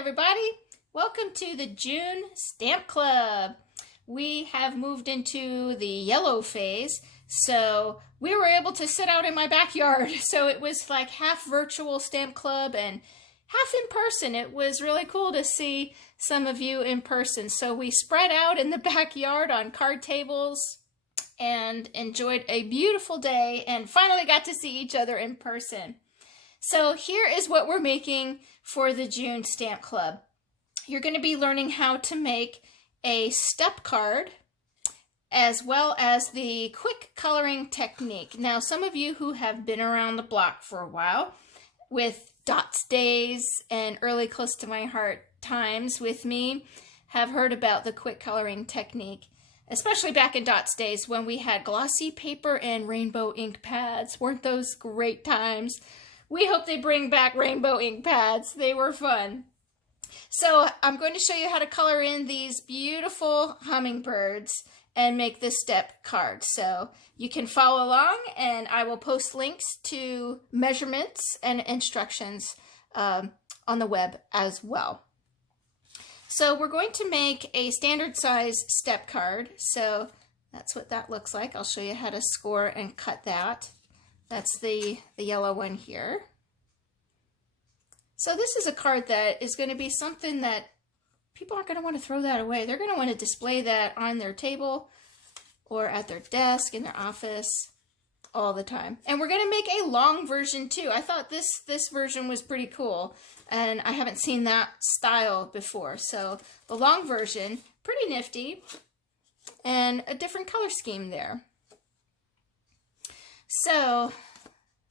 everybody. Welcome to the June Stamp Club. We have moved into the yellow phase, so we were able to sit out in my backyard. So it was like half virtual Stamp Club and half in person. It was really cool to see some of you in person. So we spread out in the backyard on card tables and enjoyed a beautiful day and finally got to see each other in person. So here is what we're making for the June Stamp Club. You're going to be learning how to make a step card as well as the quick coloring technique. Now, some of you who have been around the block for a while with Dots Days and early Close to My Heart times with me have heard about the quick coloring technique, especially back in Dots Days when we had glossy paper and rainbow ink pads. Weren't those great times? We hope they bring back rainbow ink pads. They were fun. So I'm going to show you how to color in these beautiful hummingbirds and make this step card. So you can follow along, and I will post links to measurements and instructions on the web as well. So we're going to make a standard size step card. So that's what that looks like. I'll show you how to score and cut that. That's the yellow one here. So this is a card that is going to be something that people aren't going to want to throw that away. They're going to want to display that on their table or at their desk in their office all the time. And we're going to make a long version too. I thought this version was pretty cool, and I haven't seen that style before. So the long version, pretty nifty, and a different color scheme there. So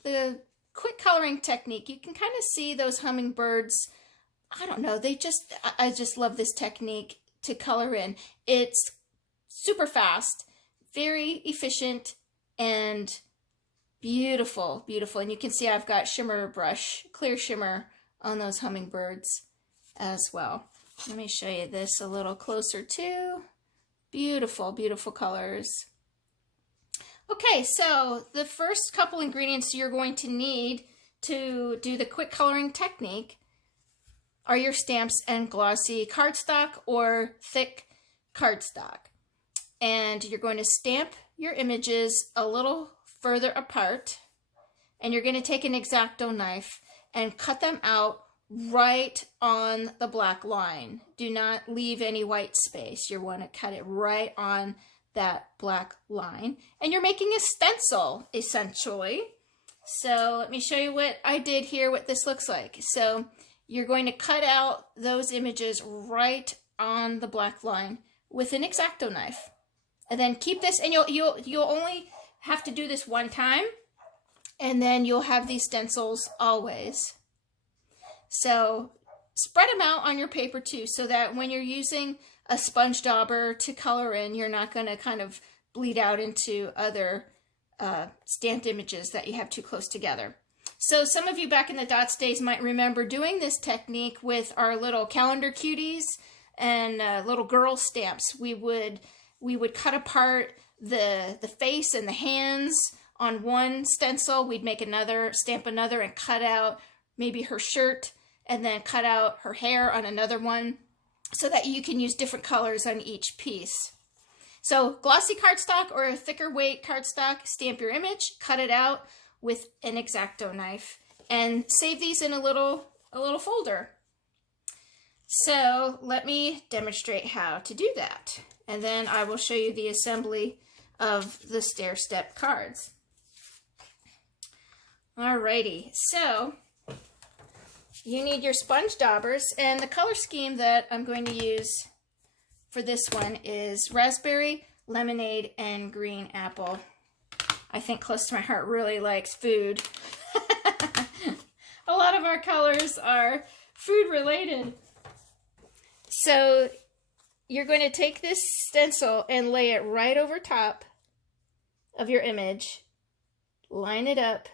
the quick coloring technique, you can kind of see those hummingbirds. I don't know, I just love this technique to color in. It's super fast, very efficient, and beautiful, beautiful. And you can see I've got shimmer brush, clear shimmer on those hummingbirds as well. Let me show you this a little closer too. Beautiful, beautiful colors. Okay, so the first couple ingredients you're going to need to do the quick coloring technique are your stamps and glossy cardstock or thick cardstock. And you're going to stamp your images a little further apart, and you're going to take an X-Acto knife and cut them out right on the black line. Do not leave any white space. You want to cut it right on that black line, and you're making a stencil essentially. So let me show you what I did here, what this looks like. So you're going to cut out those images right on the black line with an X-Acto knife, and then keep this, and you'll only have to do this one time, and then you'll have these stencils always. So spread them out on your paper too, so that when you're using a sponge dauber to color in, you're not going to kind of bleed out into other stamped images that you have too close together. So some of you back in the Dots days might remember doing this technique with our little calendar cuties and little girl stamps. We would cut apart the face and the hands on one stencil. We'd make another, stamp another, and cut out maybe her shirt, and then cut out her hair on another one, so that you can use different colors on each piece. So glossy cardstock or a thicker weight cardstock, stamp your image, cut it out with an X-Acto knife, and save these in a little folder. So let me demonstrate how to do that, and then I will show you the assembly of the stair step cards. Alrighty, so you need your sponge daubers, and the color scheme that I'm going to use for this one is raspberry, lemonade, and green apple. I think Close to My Heart really likes food. A lot of our colors are food related. So you're going to take this stencil and lay it right over top of your image, line it up,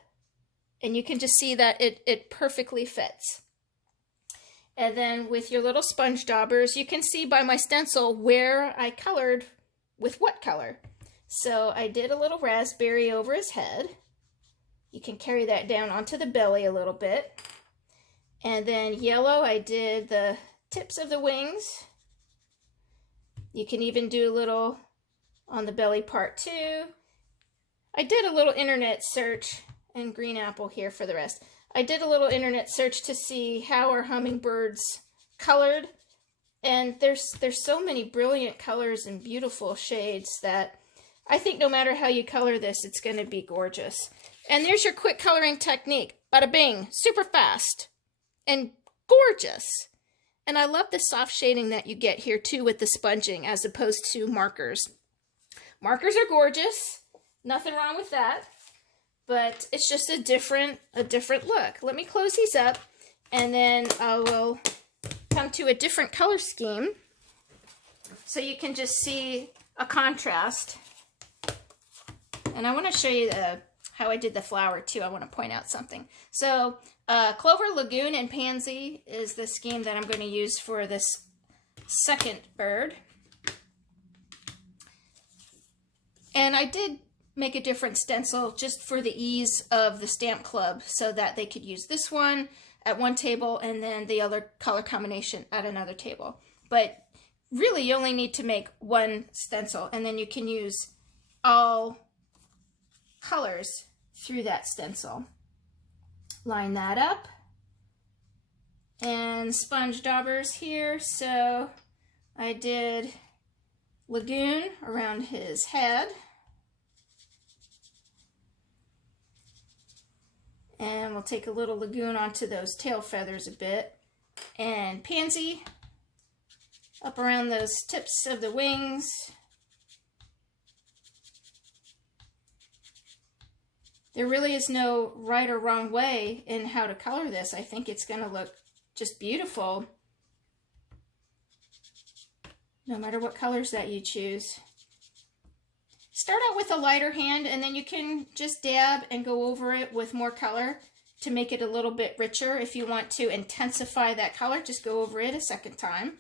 and you can just see that it perfectly fits. And then with your little sponge daubers, you can see by my stencil where I colored with what color. So I did a little raspberry over his head. You can carry that down onto the belly a little bit. And then yellow, I did the tips of the wings. You can even do a little on the belly part too. I did a little internet search, and green apple here for the rest. I did a little internet search to see how are hummingbirds colored, and there's so many brilliant colors and beautiful shades that I think no matter how you color this, it's going to be gorgeous. And there's your quick coloring technique. Bada bing, super fast and gorgeous. And I love the soft shading that you get here too with the sponging as opposed to markers. Markers are gorgeous. Nothing wrong with that, but it's just a different look. Let me close these up, and then I will come to a different color scheme so you can just see a contrast. And I want to show you how I did the flower too. I want to point out something. So Clover, Lagoon, and Pansy is the scheme that I'm going to use for this second bird. And I did make a different stencil just for the ease of the stamp club so that they could use this one at one table and then the other color combination at another table. But really you only need to make one stencil, and then you can use all colors through that stencil. Line that up, and sponge daubers here. So I did Lagoon around his head. And we'll take a little Lagoon onto those tail feathers a bit. And Pansy up around those tips of the wings. There really is no right or wrong way in how to color this. I think it's going to look just beautiful, no matter what colors that you choose. Start out with a lighter hand, and then you can just dab and go over it with more color to make it a little bit richer. If you want to intensify that color, just go over it a second time.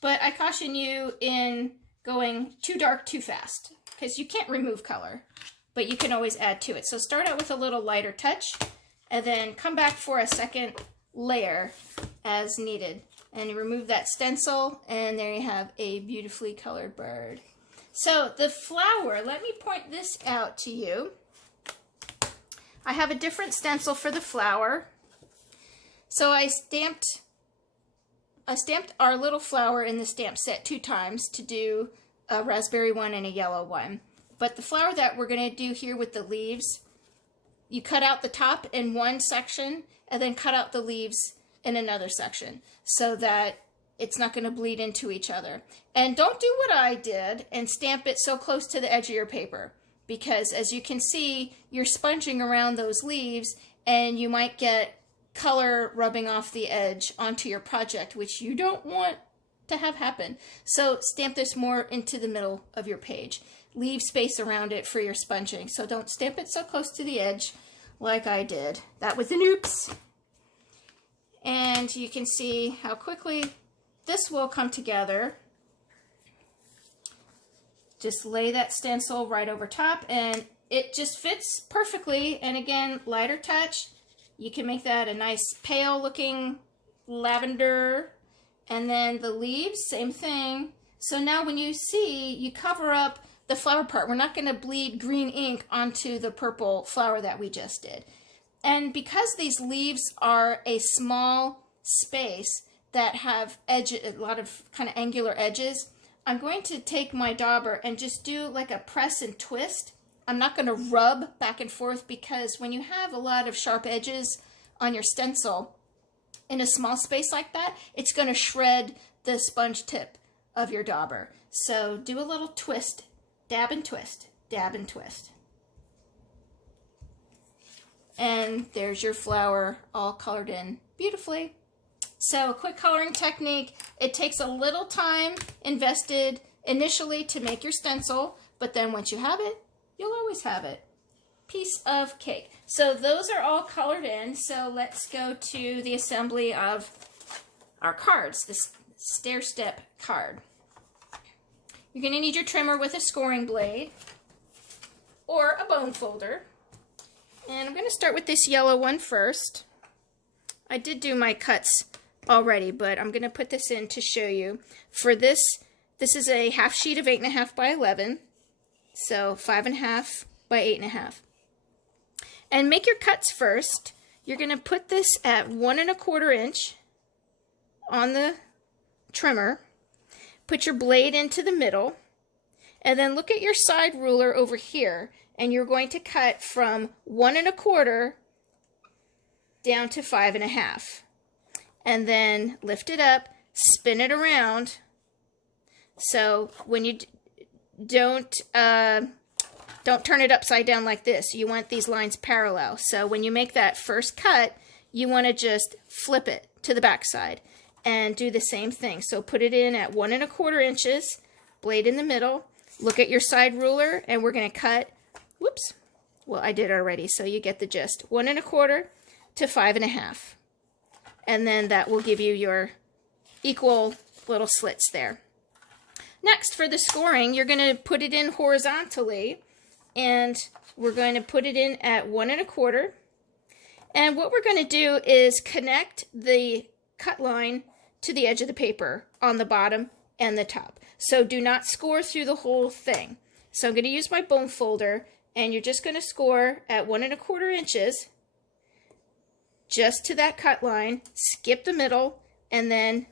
But I caution you in going too dark too fast, because you can't remove color, but you can always add to it. So start out with a little lighter touch, and then come back for a second layer as needed. And you remove that stencil, and there you have a beautifully colored bird. So the flower, let me point this out to you. I have a different stencil for the flower. So I stamped our little flower in the stamp set 2 times to do a raspberry one and a yellow one. But the flower that we're going to do here with the leaves, you cut out the top in one section and then cut out the leaves in another section so that it's not going to bleed into each other. And don't do what I did and stamp it so close to the edge of your paper, because as you can see, you're sponging around those leaves and you might get color rubbing off the edge onto your project, which you don't want to have happen. So stamp this more into the middle of your page. Leave space around it for your sponging, so don't stamp it so close to the edge like I did. That was an oops. And you can see how quickly this will come together. Just lay that stencil right over top, and it just fits perfectly. And again, lighter touch. You can make that a nice pale looking lavender. And then the leaves, same thing. So now when you see, you cover up the flower part. We're not going to bleed green ink onto the purple flower that we just did. And because these leaves are a small space that have edges, a lot of kind of angular edges, I'm going to take my dauber and just do like a press and twist. I'm not going to rub back and forth, because when you have a lot of sharp edges on your stencil in a small space like that, it's going to shred the sponge tip of your dauber. So do a little twist, dab and twist, dab and twist. And there's your flower all colored in beautifully. So quick coloring technique. It takes a little time invested initially to make your stencil, but then once you have it, you'll always have it. Piece of cake. So those are all colored in. So let's go to the assembly of our cards, this stair step card. You're going to need your trimmer with a scoring blade, or a bone folder. And I'm going to start with this yellow one first. I did do my cuts already, but I'm going to put this in to show you. For this is a half sheet of 8.5 by 11, so 5.5 by 8.5. And make your cuts first. You're going to put this at 1.25 inch on the trimmer. Put your blade into the middle, and then look at your side ruler over here, and you're going to cut from 1.25 down to 5.5. And then lift it up, spin it around. So when you don't turn it upside down like this. You want these lines parallel. So when you make that first cut, you want to just flip it to the back side and do the same thing. So put it in at 1.25 inches, blade in the middle. Look at your side ruler, and we're going to cut, whoops, well, I did already, so you get the gist. 1.25 to 5.5. And then that will give you your equal little slits there. Next, for the scoring, you're going to put it in horizontally, and we're going to put it in at 1.25. And what we're going to do is connect the cut line to the edge of the paper on the bottom and the top. So do not score through the whole thing. So I'm going to use my bone folder, and you're just going to score at 1.25 inches just to that cut line, skip the middle, and then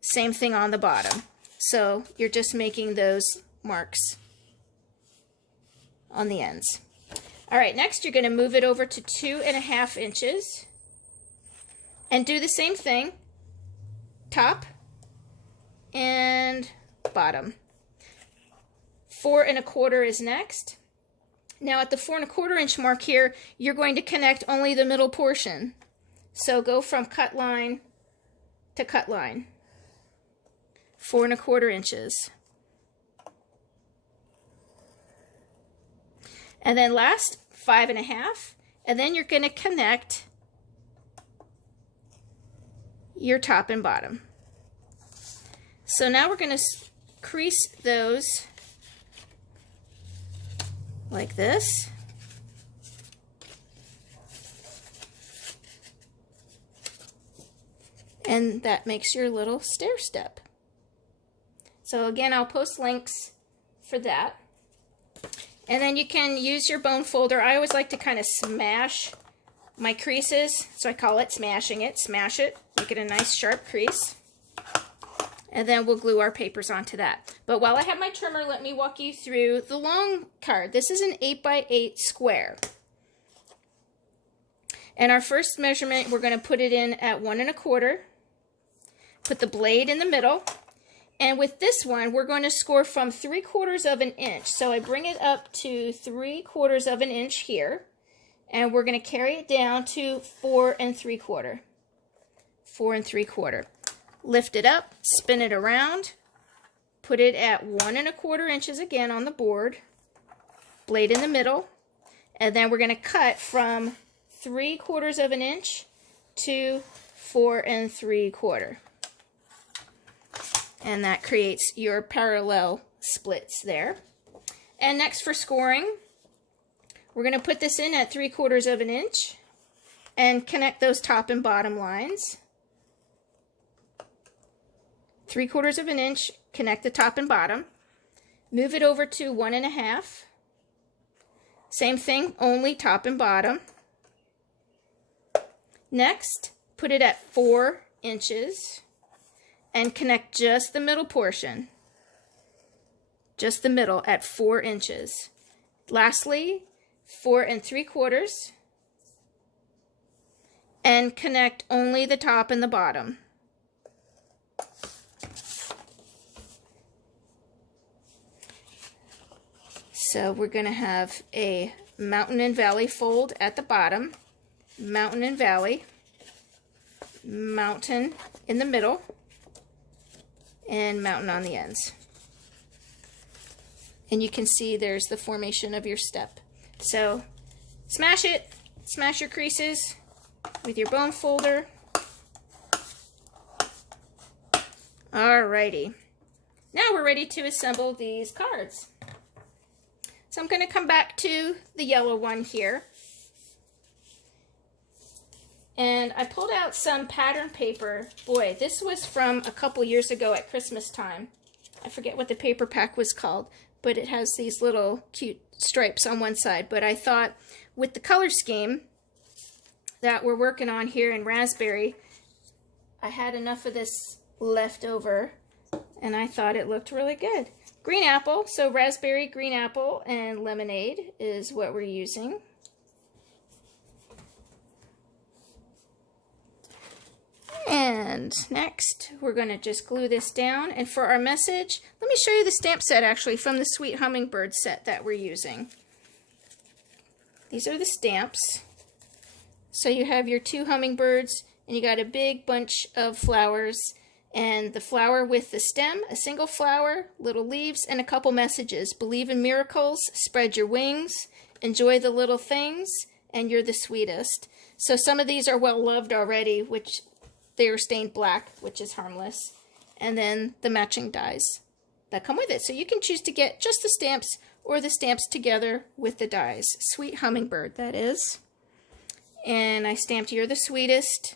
same thing on the bottom. So you're just making those marks on the ends. All right, next you're going to move it over to 2.5 inches and do the same thing, top and bottom. 4.25 is next. Now at the 4.25 inch mark here, you're going to connect only the middle portion. So go from cut line to cut line. 4.25 inches. And then last, 5.5, and then you're going to connect your top and bottom. So now we're going to crease those like this. And that makes your little stair step. So again, I'll post links for that. And then you can use your bone folder. I always like to kind of smash my creases, so I call it smashing it. Smash it, make it a nice sharp crease. And then we'll glue our papers onto that. But while I have my trimmer, let me walk you through the long card. This is an 8x8 square. And our first measurement, we're going to put it in at 1.25. Put the blade in the middle. And with this one, we're going to score from 3/4 inch. So I bring it up to 3/4 inch here. And we're going to carry it down to 4 3/4. 4 3/4. Lift it up, spin it around, put it at 1.25 inches again on the board, blade in the middle, and then we're going to cut from 3/4 inch to 4 3/4. And that creates your parallel splits there. And next for scoring, we're going to put this in at 3/4 inch and connect those top and bottom lines. 3/4 inch, connect the top and bottom. Move it over to 1.5. Same thing, only top and bottom. Next, put it at 4 inches and connect just the middle portion. Just the middle at 4 inches. Lastly, 4 3/4 and connect only the top and the bottom. So we're going to have a mountain and valley fold at the bottom, mountain and valley, mountain in the middle, and mountain on the ends. And you can see there's the formation of your step. So smash it, smash your creases with your bone folder. Alrighty. Now we're ready to assemble these cards. So I'm going to come back to the yellow one here. And I pulled out some pattern paper. Boy, this was from a couple years ago at Christmas time. I forget what the paper pack was called, but it has these little cute stripes on one side. But I thought with the color scheme that we're working on here in Raspberry, I had enough of this left over, and I thought it looked really good. Green apple, so raspberry, green apple, and lemonade is what we're using. And next, we're going to just glue this down. And for our message, let me show you the stamp set actually from the Sweet Hummingbird set that we're using. These are the stamps. So you have your 2 hummingbirds, and you got a big bunch of flowers, and the flower with the stem, a single flower, little leaves, and a couple messages. Believe in miracles, spread your wings, enjoy the little things, and you're the sweetest. So some of these are well loved already, which they are stained black, which is harmless. And then the matching dies that come with it. So you can choose to get just the stamps or the stamps together with the dies. Sweet Hummingbird, that is. And I stamped You're the Sweetest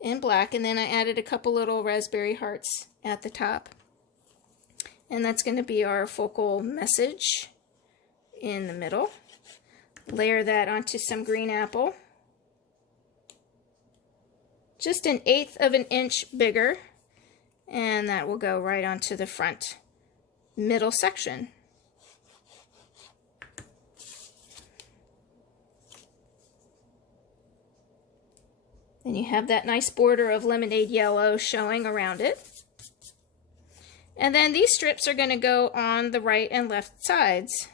in black, and then I added a couple little raspberry hearts at the top. And that's going to be our focal message in the middle. Layer that onto some green apple. Just 1/8 of an inch bigger, and that will go right onto the front middle section. And you have that nice border of lemonade yellow showing around it. And then these strips are going to go on the right and left sides.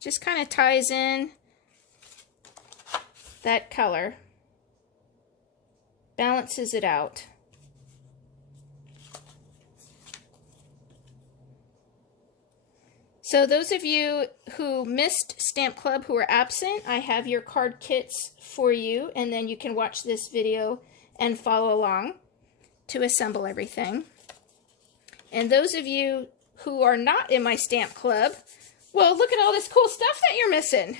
Just kind of ties in that color. Balances it out. So those of you who missed Stamp Club, who are absent, I have your card kits for you, and then you can watch this video and follow along to assemble everything. And those of you who are not in my Stamp Club, well, look at all this cool stuff that you're missing.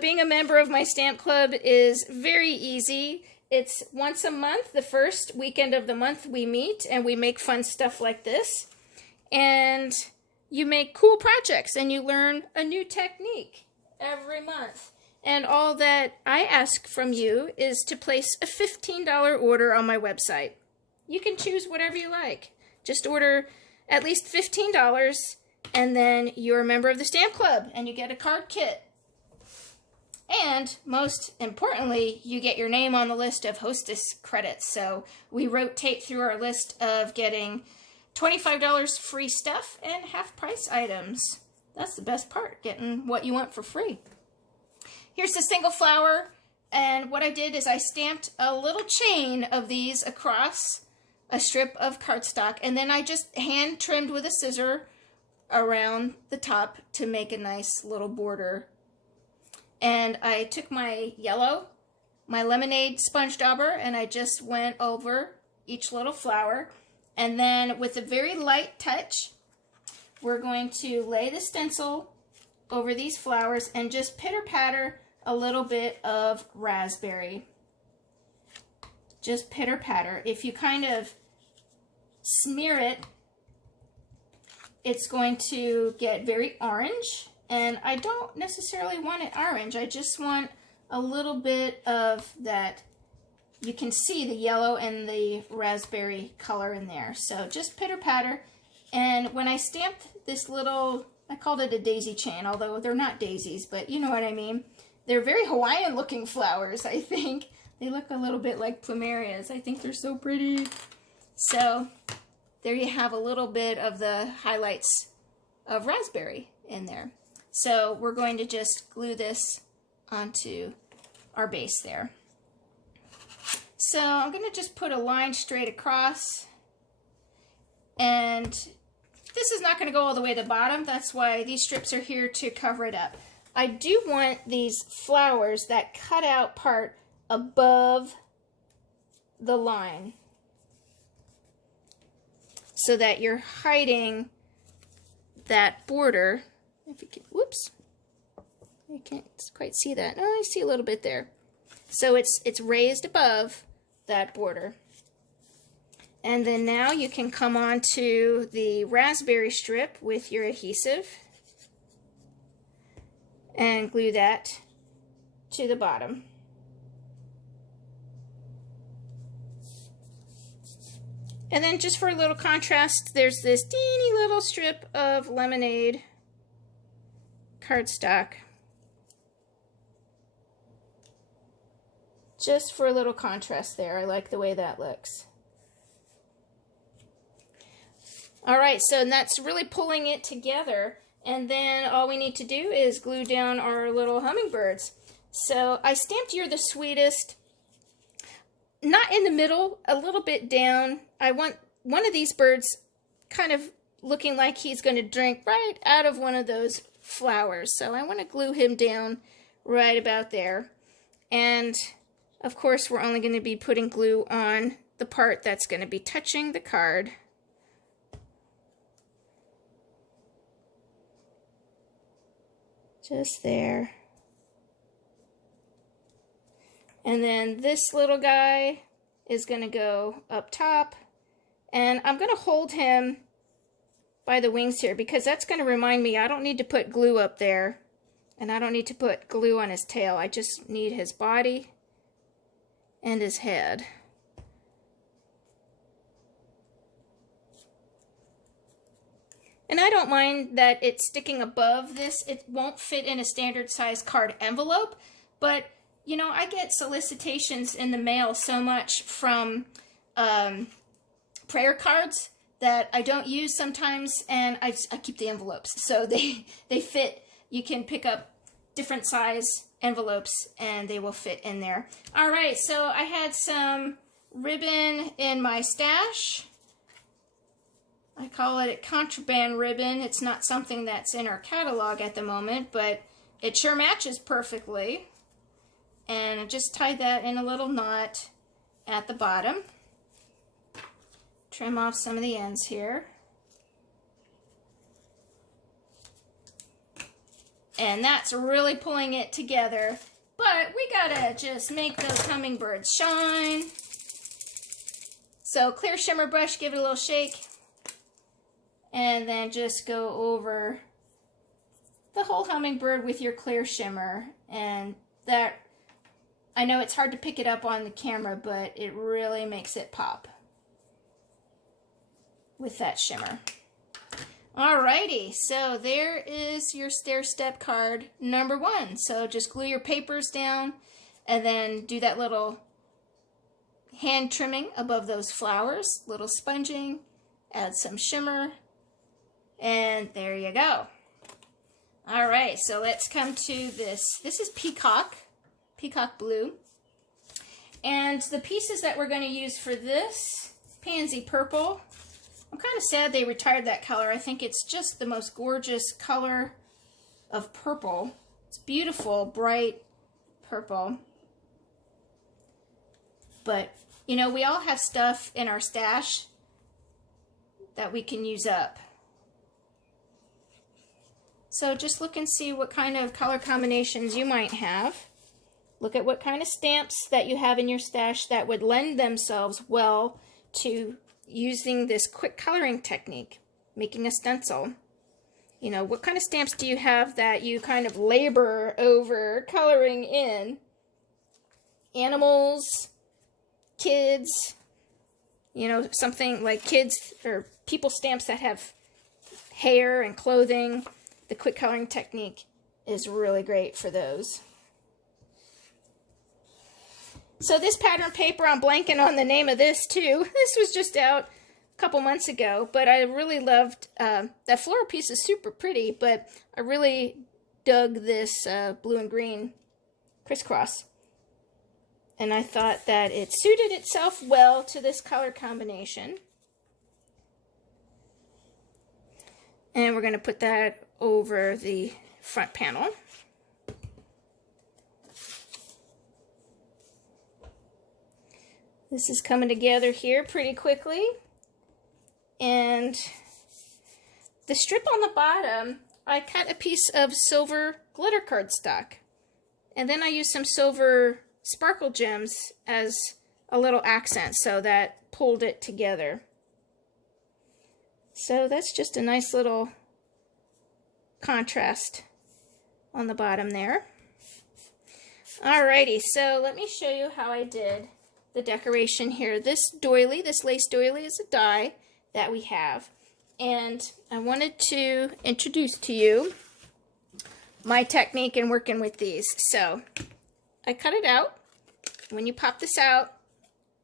Being a member of my Stamp Club is very easy. It's once a month, the first weekend of the month we meet, and we make fun stuff like this. And you make cool projects, and you learn a new technique every month. And all that I ask from you is to place a $15 order on my website. You can choose whatever you like. Just order at least $15, and then you're a member of the Stamp Club, and you get a card kit. And most importantly, you get your name on the list of hostess credits. So we rotate through our list of getting $25 free stuff and half price items. That's the best part, getting what you want for free. Here's the single flower, and what I did is I stamped a little chain of these across a strip of cardstock, and then I just hand trimmed with a scissor around the top to make a nice little border. And I took my yellow, my lemonade sponge dauber, and I just went over each little flower. And then with a very light touch, we're going to lay the stencil over these flowers and just pitter-patter a little bit of raspberry. Just pitter-patter. If you kind of smear it, it's going to get very orange. And I don't necessarily want it orange. I just want a little bit of that. You can see the yellow and the raspberry color in there. So just pitter-patter. And when I stamped this little, I called it a daisy chain, although they're not daisies, but you know what I mean. They're very Hawaiian looking flowers, I think. They look a little bit like plumerias. I think they're so pretty. So there you have a little bit of the highlights of raspberry in there. So we're going to just glue this onto our base there. So I'm going to just put a line straight across, and this is not going to go all the way to the bottom. That's why these strips are here to cover it up. I do want these flowers, that cut out part above the line, so that you're hiding that border. If you can, whoops, you can't quite see that. Oh, I see a little bit there. So it's raised above that border. And then now you can come on to the raspberry strip with your adhesive and glue that to the bottom. And then just for a little contrast, there's this teeny little strip of lemonade cardstock. Just for a little contrast there. I like the way that looks. Alright, so that's really pulling it together. And then all we need to do is glue down our little hummingbirds. So I stamped "You're the Sweetest," not in the middle, a little bit down. I want one of these birds kind of looking like he's going to drink right out of one of those flowers. So I want to glue him down right about there. And of course, we're only going to be putting glue on the part that's going to be touching the card. Just there. And then this little guy is going to go up top. And I'm going to hold him by the wings here because that's going to remind me I don't need to put glue up there. And I don't need to put glue on his tail. I just need his body and his head. And I don't mind that it's sticking above this. It won't fit in a standard size card envelope, but you know, I get solicitations in the mail so much from prayer cards that I don't use sometimes, and I keep the envelopes. So they fit. You can pick up different size envelopes and they will fit in there. All right, so I had some ribbon in my stash. I call it a contraband ribbon. It's not something that's in our catalog at the moment, but it sure matches perfectly. And I just tied that in a little knot at the bottom. Trim off some of the ends here. And that's really pulling it together. But we gotta just make those hummingbirds shine. So clear shimmer brush, give it a little shake. And then just go over the whole hummingbird with your clear shimmer. And that, I know it's hard to pick it up on the camera, but it really makes it pop with that shimmer. Alrighty, so there is your stair step card number 1. So just glue your papers down and then do that little hand trimming above those flowers, little sponging, add some shimmer, and there you go. Alright, so let's come to this. This is peacock blue. And the pieces that we're going to use for this, pansy purple. I'm kind of sad they retired that color. I think it's just the most gorgeous color of purple. It's beautiful, bright purple. But, you know, we all have stuff in our stash that we can use up. So just look and see what kind of color combinations you might have. Look at what kind of stamps that you have in your stash that would lend themselves well to using this quick coloring technique, making a stencil. You know, what kind of stamps do you have that you kind of labor over coloring in? Animals, kids, you know, something like kids or people stamps that have hair and clothing. The quick coloring technique is really great for those. So this pattern paper, I'm blanking on the name of this too. This was just out a couple months ago, but I really loved, that floral piece is super pretty, but I really dug this blue and green crisscross. And I thought that it suited itself well to this color combination. And we're going to put that over the front panel. This is coming together here pretty quickly. And the strip on the bottom, I cut a piece of silver glitter cardstock. And then I used some silver sparkle gems as a little accent, so that pulled it together. So that's just a nice little contrast on the bottom there. Alrighty, so let me show you how I did the decoration here. This doily, this lace doily, is a die that we have. And I wanted to introduce to you my technique in working with these. So I cut it out. When you pop this out,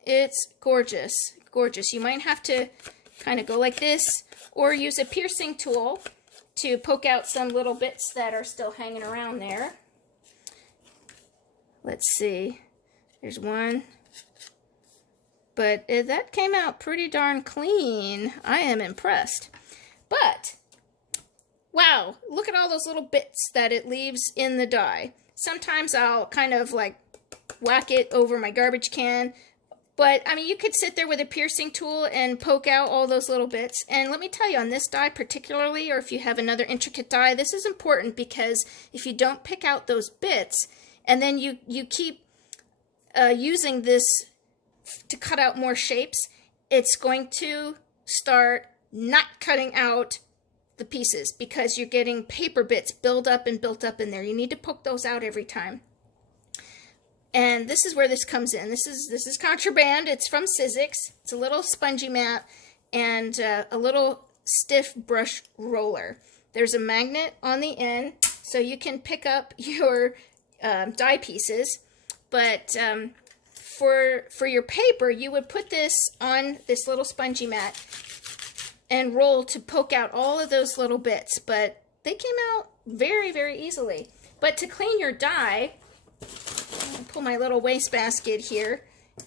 it's gorgeous, gorgeous. You might have to kind of go like this or use a piercing tool to poke out some little bits that are still hanging around there. Let's see, there's one, but that came out pretty darn clean. I am impressed. But, wow, look at all those little bits that it leaves in the die. Sometimes I'll kind of like whack it over my garbage can, but I mean, you could sit there with a piercing tool and poke out all those little bits. And let me tell you, on this die particularly, or if you have another intricate die, this is important because if you don't pick out those bits, and then you keep using this to cut out more shapes, it's going to start not cutting out the pieces because you're getting paper bits built up and built up in there. You need to poke those out every time. And this is where this comes in. This is contraband. It's from Sizzix. It's a little spongy mat and a little stiff brush roller. There's a magnet on the end so you can pick up your die pieces, but for your paper, you would put this on this little spongy mat and roll to poke out all of those little bits, but they came out very, very easily. But to clean your die, I'll pull my little wastebasket here,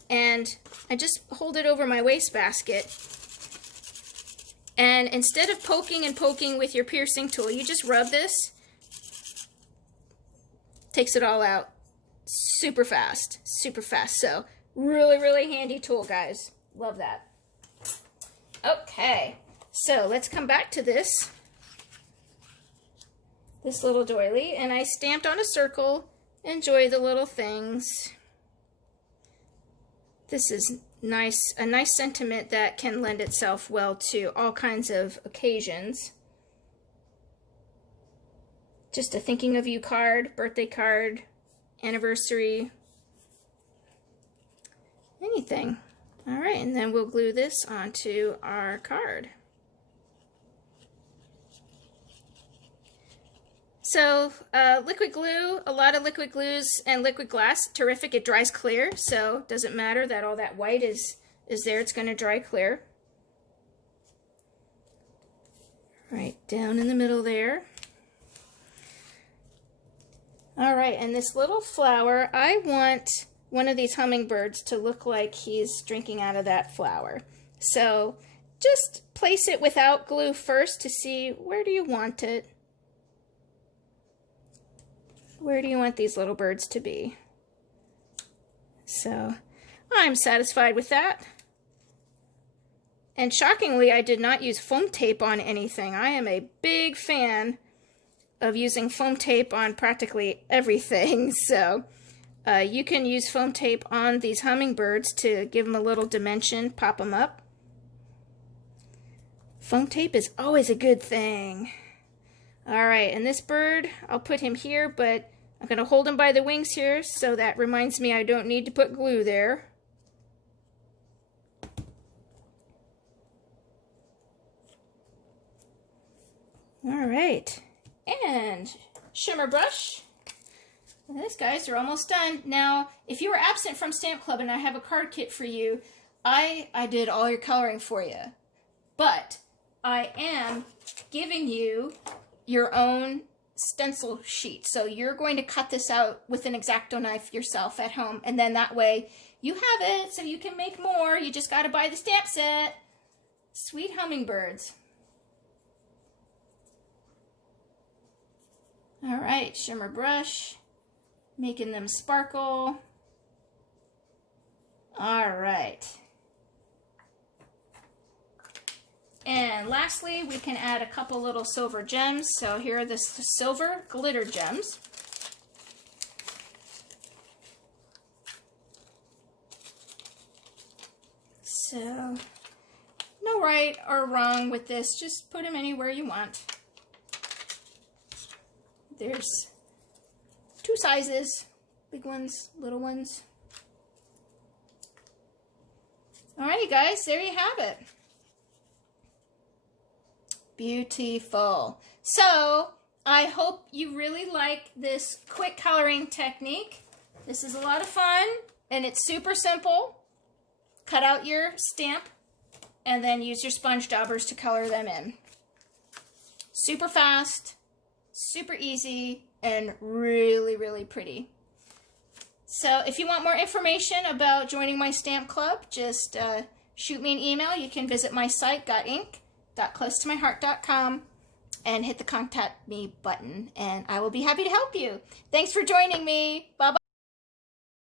and I just hold it over my wastebasket, and instead of poking and poking with your piercing tool, you just rub this. Takes it all out super fast, super fast. So really, really handy tool, guys. Love that. Okay, so let's come back to this little doily, and I stamped on a circle. Enjoy the little things. This is nice, a nice sentiment that can lend itself well to all kinds of occasions. Just a thinking of you card, birthday card, anniversary, anything. All right, and then we'll glue this onto our card. So liquid glue, a lot of liquid glues and liquid glass, terrific. It dries clear, so it doesn't matter that all that white is there. It's going to dry clear. Right down in the middle there. All right, and this little flower, I want one of these hummingbirds to look like he's drinking out of that flower. So just place it without glue first to see where do you want it. Where do you want these little birds to be? So I'm satisfied with that. And shockingly, I did not use foam tape on anything. I am a big fan of using foam tape on practically everything. So you can use foam tape on these hummingbirds to give them a little dimension, pop them up. Foam tape is always a good thing. All right, and this bird, I'll put him here, but I'm going to hold him by the wings here, so that reminds me I don't need to put glue there. All right, and shimmer brush. And this, guys, are almost done. Now, if you were absent from Stamp Club and I have a card kit for you, I did all your coloring for you. But I am giving you your own stencil sheet. So you're going to cut this out with an X-Acto knife yourself at home, and then that way you have it so you can make more. You just got to buy the stamp set. Sweet hummingbirds. All right, shimmer brush, making them sparkle. All right. And lastly, we can add a couple little silver gems. So here are the silver glitter gems. So, no right or wrong with this. Just put them anywhere you want. There's 2 sizes, big ones, little ones. Alrighty guys, there you have it. Beautiful. So, I hope you really like this quick coloring technique. This is a lot of fun, and it's super simple. Cut out your stamp, and then use your sponge daubers to color them in. Super fast, super easy, and really, really pretty. So if you want more information about joining my stamp club, just shoot me an email. You can visit my site, gotink.closetomyheart.com, and hit the contact me button, and I will be happy to help you. Thanks for joining me. Bye-bye.